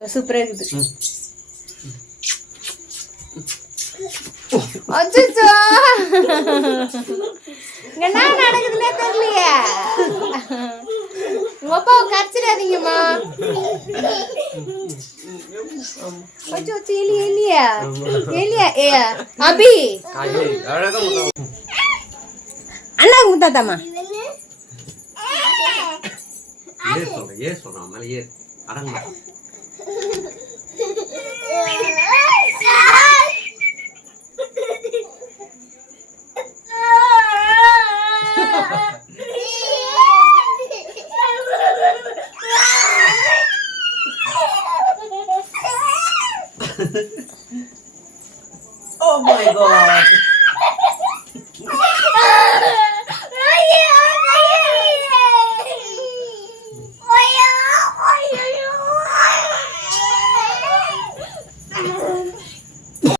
Super. அச்சச்சோ என்ன நடக்குதுன்னே தெரியலையே உங்க அப்பாவை கடிச்சிடாதீங்கம்மா அச்சோ எலியா ஏ அபி அண்ணா முத்தாத்தாமா ஏ சொன்னா மேல ஏ அடங்க Oh my god.